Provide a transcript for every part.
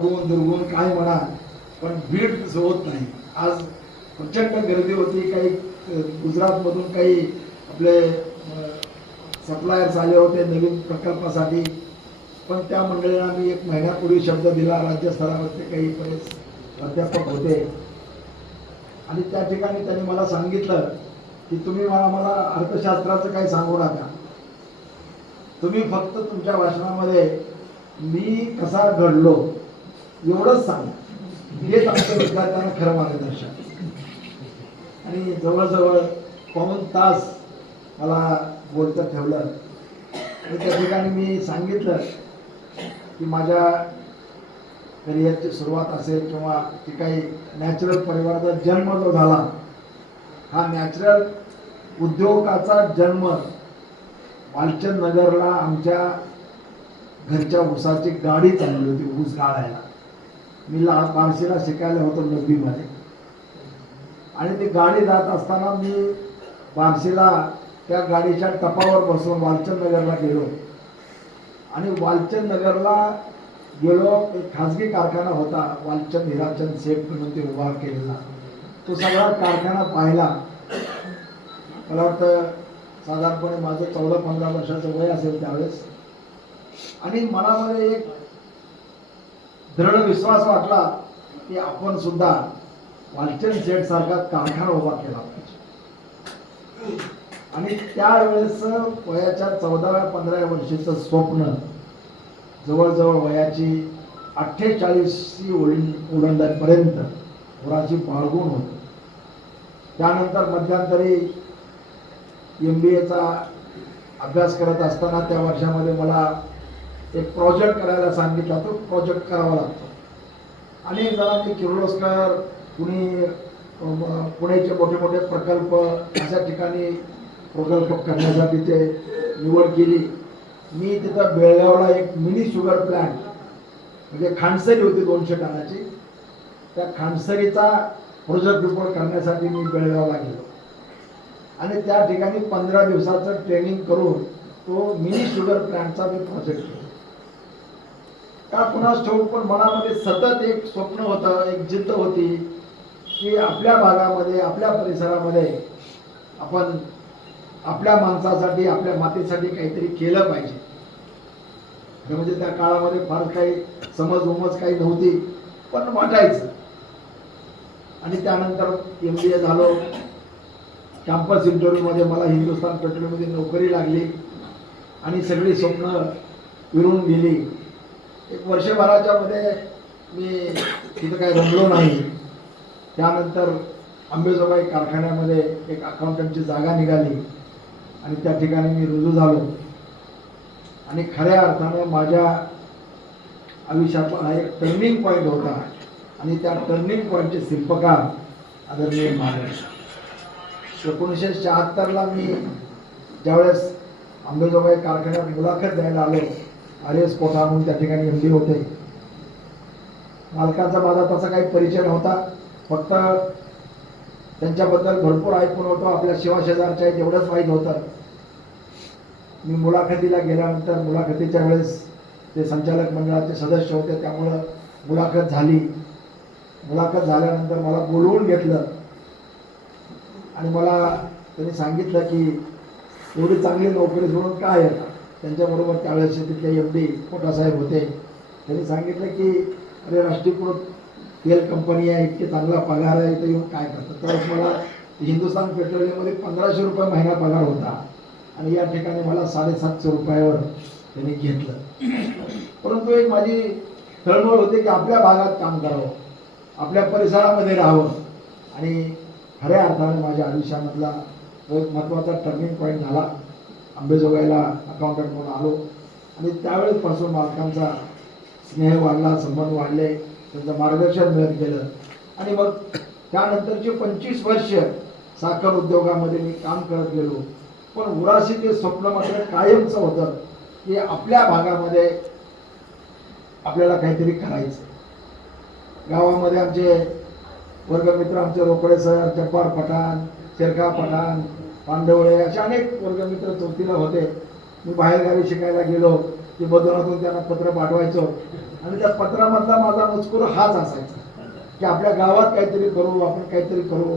दुर्गुण दुर्गुण काय म्हणा पण भीड तसं होत नाही. आज प्रचंड गर्दी होती काही गुजरातमधून काही आपले सप्लायर्स आले होते नवीन प्रकल्पासाठी. पण त्या मंडळींना मी एक महिन्यापूर्वी शब्द दिला राज्यस्तरावरचे काही बरेच प्राध्यापक होते. आणि त्या ठिकाणी त्यांनी मला सांगितलं की तुम्ही मला मला अर्थशास्त्राचं काही सांगू नका. तुम्ही फक्त तुमच्या भाषणामध्ये मी कसा घडलो एवढंच सांगा. हेच आमचं विद्यार्थ्यांना खरं मार्गदर्शन. आणि जवळजवळ पाऊन तास मला बोलतं ठेवलं. आणि त्या ठिकाणी मी सांगितलं की माझ्या करिअरची सुरुवात असेल किंवा ती काही नॅचरल परिवाराचा जन्म जो झाला हा नॅचरल उद्योगाचा जन्म वालचंद नगरला आमच्या घरच्या ऊसाची गाडी चालली होती ऊस गाळायला. मी लहान बार्शीला शिकायला होतो नववीमध्ये आणि ती गाडी जात असताना मी बार्शीला त्या गाडीच्या टपावर बसून वालचंद नगरला गेलो. आणि वालचंद नगरला गेलो एक खाजगी कारखाना होता वालचंद हिराचंद सेठ म्हणून ते उभा केलेला. तो सगळा कारखाना पाहिला. मला वाटतं साधारणपणे माझं चौदा पंधरा वर्षाचं वय असेल त्यावेळेस. आणि मनामध्ये एक दृढ विश्वास वाटला की आपण सुद्धा वालचंद सेठ सारखा कारखाना उभा केला पाहिजे. आणि त्यावेळेस वयाच्या चौदाव्या पंधराव्या वर्षीचं स्वप्न जवळजवळ वयाची अठ्ठेचाळीसची ओळी ओढंदापर्यंत वराची बाळगून होतं. त्यानंतर मध्यंतरी एम बी एचा अभ्यास करत असताना त्या वर्षामध्ये मला एक प्रोजेक्ट करायला सांगितला तो प्रोजेक्ट करावा लागतो. अनेक जणांनी किर्लोस्कर कुणी अम, पुण्याचे मोठे मोठे प्रकल्प अशा ठिकाणी प्रकल्प करण्यासाठी ते निवड केली. मी तिथं बेळगावला एक मिनी शुगर प्लॅन्ट म्हणजे खांडसरी होती दोनशे टनाची. त्या खांडसरीचा प्रोजेक्ट रिपोर्ट करण्यासाठी मी बेळगावला गेलो. आणि त्या ठिकाणी पंधरा दिवसाचं ट्रेनिंग करून तो मिनी शुगर प्लॅन्टचा मी प्रोजेक्ट केला. का कुणास ठेवून पण मनामध्ये सतत एक स्वप्न होतं एक जिद्द होती की आपल्या भागामध्ये आपल्या परिसरामध्ये आपण आपल्या माणसासाठी आपल्या मातीसाठी काहीतरी केलं पाहिजे. खरं म्हणजे त्या काळामध्ये फार काही समज उमज काही नव्हती पण वाटायचं. आणि त्यानंतर एम बी ए झालो. कॅम्पस इंटरव्ह्यूमध्ये मला हिंदुस्थान पेट्रोलमध्ये नोकरी लागली. आणि सगळी स्वप्न विरून गेली. एक वर्षभराच्या मध्ये मी तिथं काही रमलो नाही. त्यानंतर आंबेजोगाई कारखान्यामध्ये एक अकाउंटंटची जागा निघाली आणि त्या ठिकाणी मी रुजू झालो. आणि खऱ्या अर्थानं माझ्या आयुष्यातला हा एक टर्निंग पॉईंट होता आणि त्या टर्निंग पॉईंटचे शिल्पकार आदरणीय महाराज एकोणीसशे शहात्तरला मी ज्यावेळेस आंबेजोगाई कारखान्यात मुलाखत द्यायला आलो आर्य स्फोटा म्हणून त्या ठिकाणी एम डी होते. मालकाचा माझा तसा काही परिचय नव्हता. फक्त त्यांच्याबद्दल भरपूर ऐकून होतो. आपल्या शिवा शेजारच्या आहेत एवढंच माहीत होतं. मी मुलाखतीला गेल्यानंतर मुलाखतीच्या वेळेस ते संचालक मंडळाचे सदस्य होते. त्यामुळं मुलाखत झाली. मुलाखत झाल्यानंतर मला बोलवून घेतलं. आणि मला त्यांनी सांगितलं की एवढी चांगली नोकरी सोडून काय येतात त्यांच्याबरोबर त्यावेळेस तिथले एम डी कोटासाहेब होते. त्यांनी सांगितलं की अरे राष्ट्रीयकृत तेल कंपनी आहे इतके चांगला पगार आहे इथं येऊन काय करतात? त्यावेळेस मला हिंदुस्थान पेट्रोलियममध्ये पंधराशे रुपये महिना पगार होता. आणि या ठिकाणी मला साडेसातशे रुपयावर त्यांनी घेतलं. परंतु एक माझी तळमळ होती की आपल्या भागात काम करावं आपल्या परिसरामध्ये राहावं. आणि खऱ्या अर्थाने माझ्या आयुष्यामधला तो एक महत्त्वाचा टर्निंग पॉईंट झाला. अंबेजोगाईला अकाउंटंट म्हणून आलो? आणि त्यावेळेसपासून मालकांचा स्नेह वाढला संबंध वाढले त्यांचं मार्गदर्शन मिळत गेलं. आणि मग त्यानंतरचे पंचवीस वर्ष साखर उद्योगामध्ये मी काम करत गेलो. पण उराशी ते स्वप्न मात्र कायमचं होतं की आपल्या भागामध्ये आपल्याला काहीतरी करायचं. गावामध्ये आमचे वर्गमित्र आमचे रोकडे सर जब्बार पठाण शेरखा पठाण पांडवळे असे अनेक वर्गमित्र चौथीला होते. मी बाहेरगावी शिकायला गेलो. की बदलातून त्यांना पत्र पाठवायचो. आणि त्या पत्रामधला माझा मजकूर हाच असायचा. की आपल्या गावात काहीतरी करू आपण काहीतरी करू.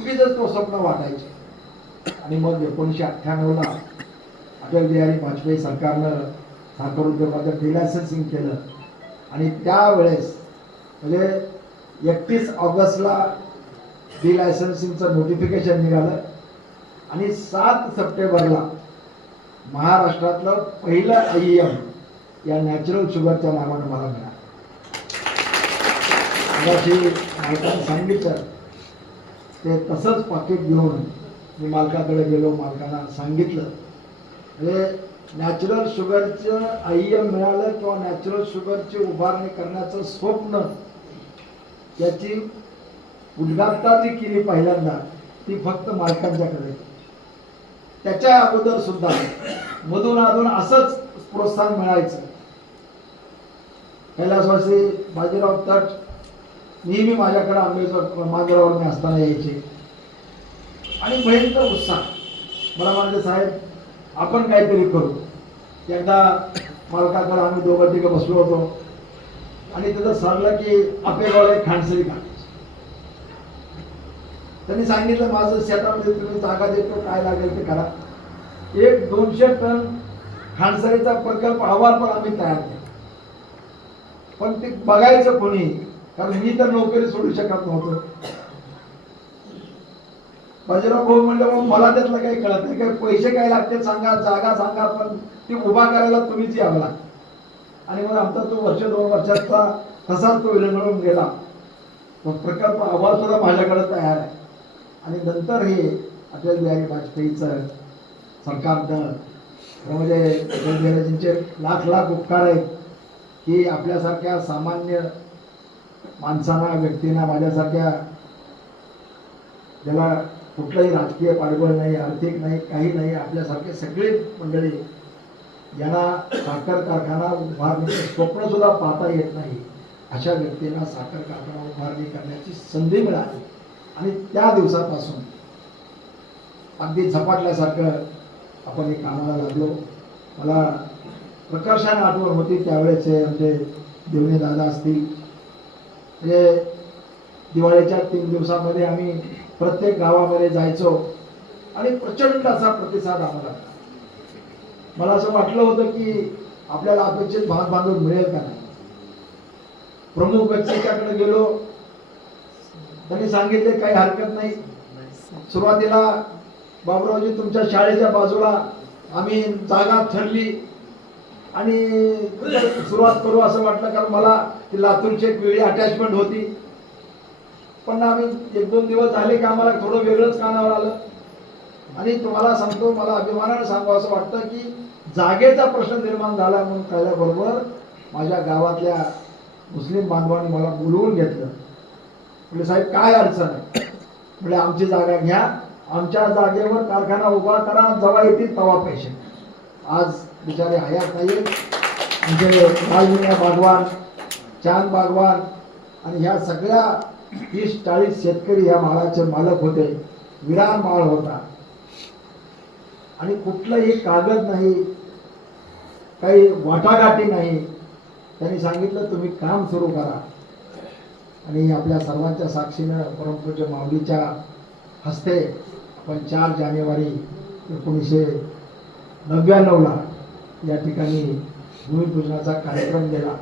उगीच तो स्वप्न वाटायचे. आणि मग एकोणीसशे अठ्ठ्याण्णवला अटल बिहारी वाजपेयी सरकारनं साखर उद्योगाचं डिलायसन्सिंग केलं. आणि त्यावेळेस म्हणजे एकतीस ऑगस्टला डिलायसन्सिंगचं नोटिफिकेशन निघालं. आणि सात सप्टेंबरला महाराष्ट्रातलं पहिलं आय एम या नॅचरल शुगरच्या नावानं मला मिळालं. मालकाने सांगितलं ते तसंच पाकिट घेऊन मी मालकाकडे गेलो मालकांना सांगितलं. म्हणजे नॅचरल शुगरचं आय एम मिळालं किंवा नॅचरल शुगरची उभारणी करण्याचं स्वप्न याची उद्घाटना जी केली पहिल्यांदा ती फक्त मालकांच्याकडे. त्याच्या अगोदर सुद्धा मधून अधून असंच प्रोत्साहन मिळायचं. कैलासवासी बाजीराव तट नेहमी माझ्याकडे आंबेजोगाई मांजरावर मी असताना यायचे. आणि भयंकर उत्साह. मला म्हणाले साहेब आपण काहीतरी करू. एकदा मालकाकडे आम्ही दोघं तिघं बसलो होतो. आणि त्याचं सांगलं की आपेगावला एक खांडसरी का त्यांनी सांगितलं माझं शेतामध्ये तुम्ही जागा देतो काय लागेल ते करा. एक दोनशे टन खांडसरीचा प्रकल्प अहवाल पण आम्ही तयार केला. पण ते बघायचं कोणी कारण मी तर नोकरी सोडू शकत नव्हतो. बाजीराव भाऊ म्हणलं मग मला त्यातलं काही कळत नाही काही पैसे काय लागते सांगा जागा सांगा पण ती उभा करायला तुम्हीच यावं लागतं. आणि मग आमचा तो वर्ष दोन वर्षाचा तसाच तो विरंगळून गेला. मग प्रकल्प अहवाल सुद्धा माझ्याकडे तयार आहे. आणि नंतर हे अटल बिहारी वाजपेयीचं सरकारनं म्हणजे अटल बिहारीजींचे लाख लाख उपकार आहेत की आपल्यासारख्या सामान्य माणसांना व्यक्तींना माझ्यासारख्या ज्याला कुठलंही राजकीय पाठबळ नाही आर्थिक नाही काही नाही आपल्यासारखे सगळे मंडळी यांना साखर कारखाना उभारणीचं स्वप्नसुद्धा पाहता येत नाही. अशा व्यक्तींना साखर कारखाना उभारणी करण्याची संधी मिळाली. आणि त्या दिवसापासून अगदी झपाटल्यासारखं आपण हे कामाला लागलो. मला प्रकर्षाने आठवण होती त्यावेळेचे आमचे देवणे दादा असतील. म्हणजे दिवाळीच्या तीन दिवसामध्ये आम्ही प्रत्येक गावामध्ये जायचो आणि प्रचंड असा प्रतिसाद आम्हाला. मला असं वाटलं होतं की आपल्याला अपेक्षित भाग बांधून मिळेल का नाही? प्रमुख व्यक्तीच्याकडे गेलो त्यांनी सांगितले काही हरकत नाही. सुरुवातीला बाबुरावजी तुमच्या शाळेच्या बाजूला आम्ही जागा ठरली आणि सुरुवात करू असं वाटलं कारण मला ती लातूरची एक वेगळी अटॅचमेंट होती. पण आम्ही एक दोन दिवस झाले की आम्हाला थोडं वेगळंच कानावर आलं. आणि तुम्हाला सांगतो मला अभिमानाने सांगावं असं वाटतं की जागेचा प्रश्न निर्माण झाला म्हणून कळल्याबरोबर माझ्या गावातल्या मुस्लिम बांधवांनी मला बोलवून घेतलं. म्हणजे साहेब काय अडचण आहे? म्हणजे आमची जागा घ्या. आमच्या जागेवर कारखाना उभा करा. जवळ येतील तवा पैसे. आज बिचारे हयात नाही म्हणजे लालमिया बागवान चांद बागवान आणि ह्या सगळ्या तीस चाळीस शेतकरी ह्या माळाचे मालक होते. विरान माळ होता. आणि कुठलंही कागद नाही काही वाटाघाटी नाही. त्यांनी सांगितलं तुम्ही काम सुरू करा. आणि आपल्या सर्वांच्या साक्षीनं परमपूज्य माऊलीच्या हस्ते आपण चार जानेवारी एकोणीसशे नव्याण्णवला या ठिकाणी भूमिपूजनाचा कार्यक्रम दिला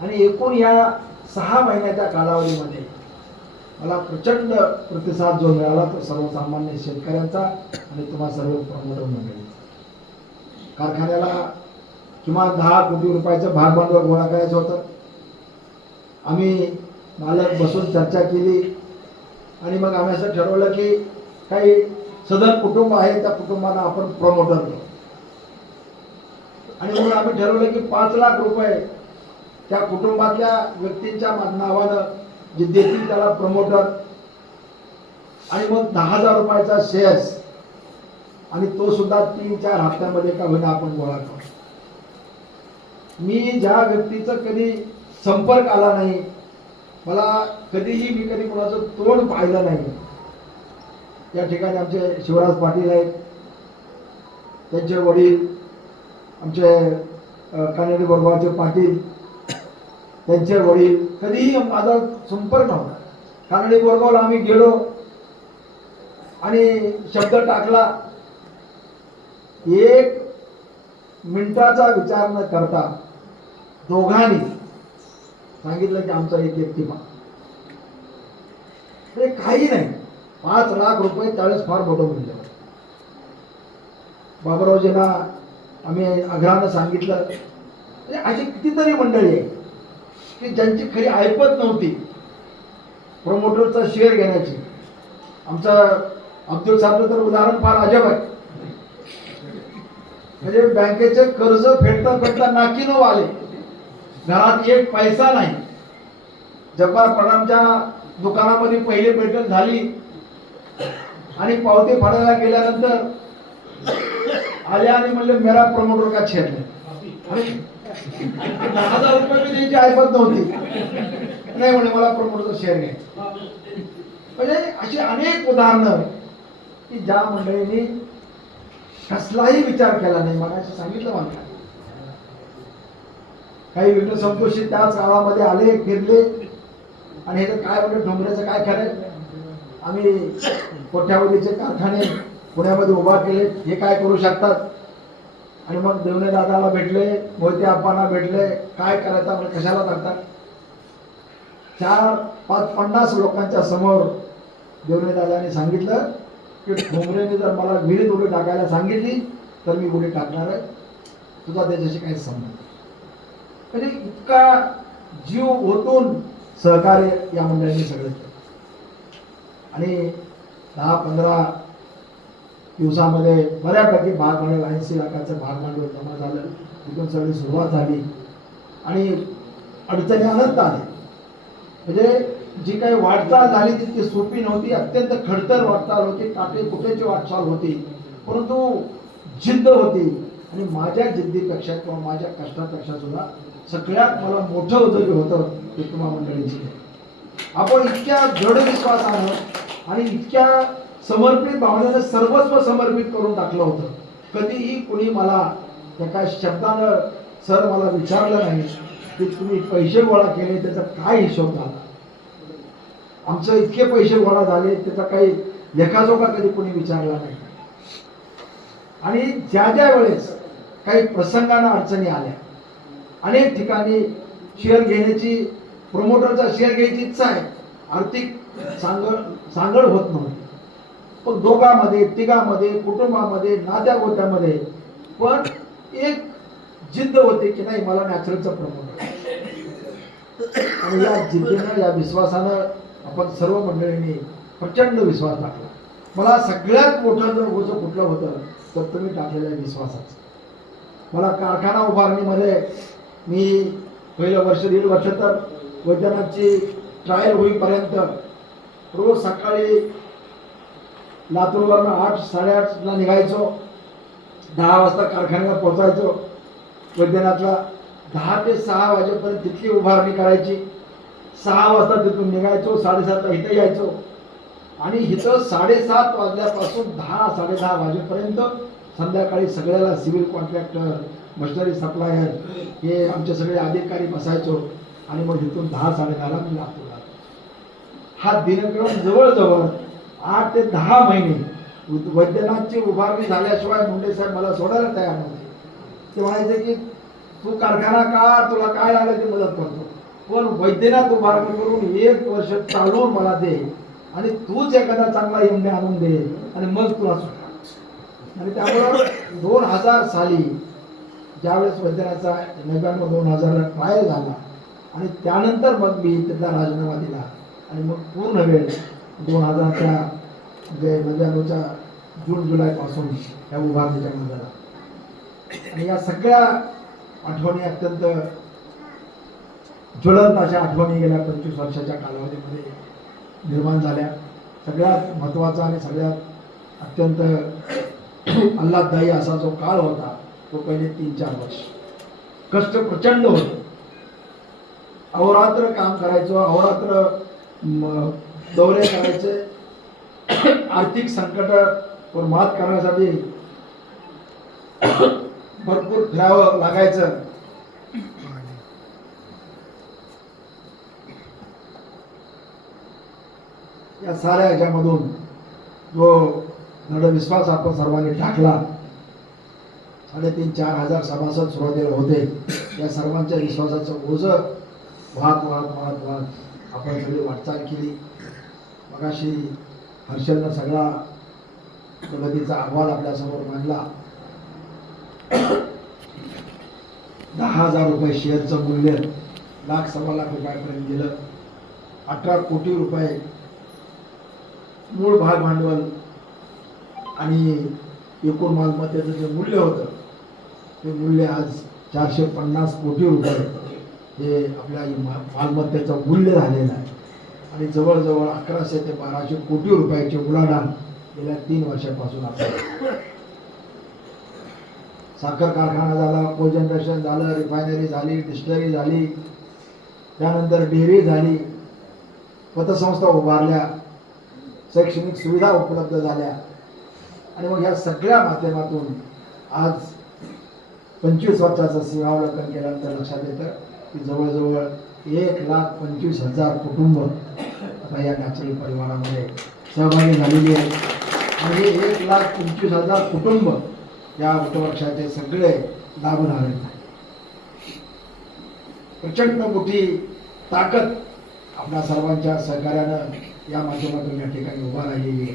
आणि एकूण या सहा महिन्याच्या कालावधीमध्ये मला प्रचंड प्रतिसाद जो मिळाला तो सर्वसामान्य शेतकऱ्यांचा आणि तुम्हा सर्व प्रमोटर मंडळी कारखान्याला किमान दहा कोटी रुपयाचं भागभांडवल गोळा करायचं होतं. आम्ही मालक बसून चर्चा केली. आणि मग आम्ही असं ठरवलं की काही सदर कुटुंब आहे त्या कुटुंबाला आपण प्रमोटर करू आणि म्हणून आम्ही ठरवलं की पाच लाख रुपये त्या कुटुंबातल्या व्यक्तींच्या नावानं जे देतील त्याला प्रमोटर आणि मग दहा हजार रुपयाचा शेअर्स आणि तो सुद्धा तीन चार हप्त्यामध्ये का होईना आपण गोळा करू. मी ज्या व्यक्तीचं कधी संपर्क आला नाही. मला कधीही मी कधी कोणाचं तोंड पाहिलं नाही. या ठिकाणी आमचे शिवराज पाटील आहेत. त्यांचे वडील आमचे अ, बरोबरचे पाटील त्यांचे वडील कधीही माझा संपर्क नव्हता. कानडी बोरगावला आम्ही गेलो आणि शब्द टाकला. एक मिनिटाचा विचार न करता दोघांनी सांगितलं की आमचा एक व्यक्ती अरे काही नाही. पाच लाख रुपये त्यावेळेस फार मोठं मूल्य होतं. आम्ही आग्रहानं सांगितलं. म्हणजे अशी कितीतरी मंडळी आहे की ज्यांची खरी ऐपत नव्हती प्रमोटरचा शेअर घेण्याची. आमचा अब्दुल साहेब तर उदाहरण फार अजब आहे. म्हणजे बँकेचे कर्ज फेडता फेडता नाकीनो आले. घरात एक पैसा नाही. जब्बार पडामच्या दुकानामध्ये पहिली बैठक झाली. आणि पावती फाडायला गेल्यानंतर आले आणि म्हणले मेरा प्रमोटर का छेद दहा हजार रुपये मी त्यांची ऐपत नव्हती. नाही म्हणे मला प्रमोटरचा शेअर घ्या. म्हणजे अशी अनेक उदाहरणं की ज्या मंडळींनी कसलाही विचार केला नाही. मला असं सांगितलं मला काही विघ्न संतोषी त्याच काळामध्ये आले फिरले. आणि हे काय म्हणजे डोंगऱ्याचं काय खरं आम्ही कोट्यावधीचे कारखाने पुण्यामध्ये उभा केले. हे काय करू शकतात? आणि मग देवणे दादाला भेटले मोहिते आप्पांना भेटले. काय करायचं? आपण कशाला लागतात चार पाच पन्नास लोकांच्या समोर देवणे दादाने सांगितलं की ठोंबरेने जर मला विहिरीत उडी टाकायला सांगितली तर मी उडी टाकणार आहे. तुझा त्याच्याशी काही संबंध म्हणजे इतका जीव ओतून सहकार्य या मंडळीने सगळं केलं. आणि दहा पंधरा दिवसामध्ये बऱ्यापैकी भाग भांडवल ऐंशी लाखाचं भाग भांडवल जमा झालं. तिथून सगळी सुरुवात झाली. आणि अडचणी अनंत आले म्हणजे जी काही वाटचाल झाली तितकी सोपी नव्हती. अत्यंत खडतर वाटचाल होती. काटे कुटेची वाटचाल होती. परंतु जिद्द होती. आणि माझ्या जिद्दीपेक्षा किंवा माझ्या कष्टापेक्षा सुद्धा सगळ्यात मला मोठं उदय होतं विक्रमा मंडळींची. आपण इतक्या दृढ विश्वासानं आणि इतक्या समर्पित भावनेनं सर्वस्व समर्पित करून टाकलं होतं. कधीही कुणी मला एका शब्दानं सर मला विचारलं नाही की तुम्ही पैसे गोळा केले त्याचा काय हिशोब झाला? आमचं इतके पैसे गोळा झाले त्याचा काही लेखाजोखा कधी कोणी विचारला नाही. आणि ज्या ज्या वेळेस काही प्रसंगानं अडचणी आल्या अनेक ठिकाणी शेअर घेण्याची प्रमोटरचा शेअर घ्यायची इच्छा आहे. आर्थिक सांगड सांगड होत नव्हती पण दोघांमध्ये तिघांमध्ये कुटुंबामध्ये नात्या गोत्यामध्ये पण एक जिद्द होती की नाही मला नॅचरलचं प्रमोटर आणि या जिद्दीनं या विश्वासानं आपण सर्व मंडळींनी प्रचंड विश्वास टाकला. मला सगळ्यात मोठं जर गोष्ट कुठलं होतं तर तुम्ही टाकलेल्या विश्वासाचं. मला कारखाना उभारणीमध्ये मी पहिलं वर्ष दीड वर्ष तर वैद्यनाथची ट्रायल होईपर्यंत रोज सकाळी लातूरवरनं आठ साडेआठला निघायचो. दहा वाजता कारखान्याला पोहोचायचो. वैद्यनाथला दहा ते सहा वाजेपर्यंत तिथली उभारणी करायची. सहा वाजता तिथून निघायचो साडेसातला इथं यायचो. आणि इथं साडेसात वाजल्यापासून दहा साडेदहा वाजेपर्यंत संध्याकाळी सगळ्याला सिव्हिल कॉन्ट्रॅक्टर मशिनरी सप्लायर हे आमचे सगळे अधिकारी बसायचो आणि मग इथून दहा साडेदहाला मी लातूरला हा दिनक्रम जवळजवळ आठ ते दहा महिने वैद्यनाथची उभारणी झाल्याशिवाय मुंडे साहेब मला सोडायला तयार नव्हते. ते म्हणायचे की तू कारखाना का? तुला काय लागलं ते मदत करतो. पण वैद्यनाथ उभारणी करून एक वर्ष चालवून मला दे आणि तूच एखादा चांगला एमने आणून दे आणि मग तुला सुटा आणि त्यामुळं दोन हजार साली ज्यावेळेस वैद्यनाथचा नव्याण्णव दोन हजारला ट्रायल झाला आणि त्यानंतर मग मी त्याचा राजीनामा दिला. आणि मग पूर्ण वेळ दोन हजारच्या जे नव्याण्णवच्या जून जुलैपासून या उभारणीच्या मध्ये झाला आणि या सगळ्या आठवणी अत्यंत ज्वलंत अशा आठवणी गेल्या पंचवीस वर्षाच्या कालावधीमध्ये निर्माण झाल्या. सगळ्यात महत्त्वाचा आणि सगळ्यात अत्यंत आल्हाददायी असा जो काळ होता तो पहिले तीन चार वर्ष. कष्ट प्रचंड होते. अहोरात्र काम करायचो अहोरात्र दौरे करायचे. आर्थिक संकटावर मात करण्यासाठी भरपूर फिरावं लागायचं. या साऱ्या ह्याच्यामधून जो दृढ विश्वास आपण सर्वांनी टाकला. साडेतीन चार हजार सभासद सुरुवातीला होते. या सर्वांच्या विश्वासाचं ओझ वाहत वाहत वाहत वाहत आपण सगळी वाटचाल केली. मगाशी हर्षलनं सगळा प्रगतीचा अहवाल आपल्यासमोर मांडला. दहा हजार रुपये शेअरचं मूल्य लाख सव्वा लाख रुपयापर्यंत गेलं. अठरा कोटी रुपये मूळ भाग भांडवल आणि एकूण मालमत्तेचं जे मूल्य होतं ते मूल्य आज चारशे पन्नास कोटी रुपये हे आपल्या मा- मालमत्तेचं मूल्य झालेलं आहे. आणि जवळजवळ अकराशे ते बाराशे कोटी रुपयाची उलाढाल गेल्या तीन वर्षापासून आपण साखर कारखाना झाला कोजनरेशन झालं रिफायनरी झाली डिस्टरी झाली त्यानंतर डेअरी झाली पतसंस्था उभारल्या शैक्षणिक सुविधा उपलब्ध झाल्या. आणि मग ह्या सगळ्या माध्यमातून आज पंचवीस वर्षाचं सेवावलोकन केल्यानंतर लक्षात येतं की जवळजवळ एक लाख पंचवीस हजार कुटुंब आता या नॅचरल परिवारामध्ये सहभागी झालेली आहेत. आणि एक लाख पंचवीस हजार कुटुंब या वटवृक्षाचे सगळे लाभणार आहेत प्रचंड मोठी ताकद आपल्या सर्वांच्या सहकार्यानं या माध्यमातून या ठिकाणी उभा राहिलेली आहे.